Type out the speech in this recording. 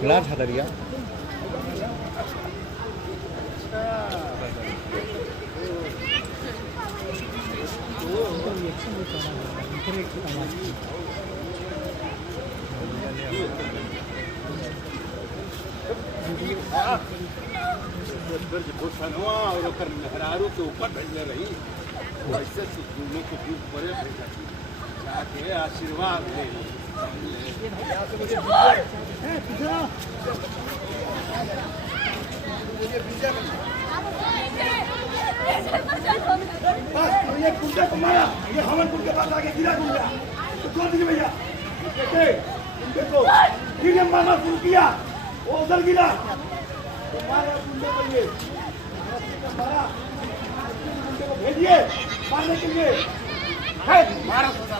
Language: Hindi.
Gelar hadar ya. और मेहरारू के ऊपर भेजने रही ऐसे दोनों को दूर परे जाके आशीर्वाद ले ये गुंडे को मारा, ये हमन गुंडे पास आके गिरा गुंडा तो छोड़ दीजिए भैया गुंडे को फिर ये मारना शुरू किया वो उधर गिरा तो मारा गुंडे को ये मारा गुंडे को भेजिए मारने के लिए मारा सोचा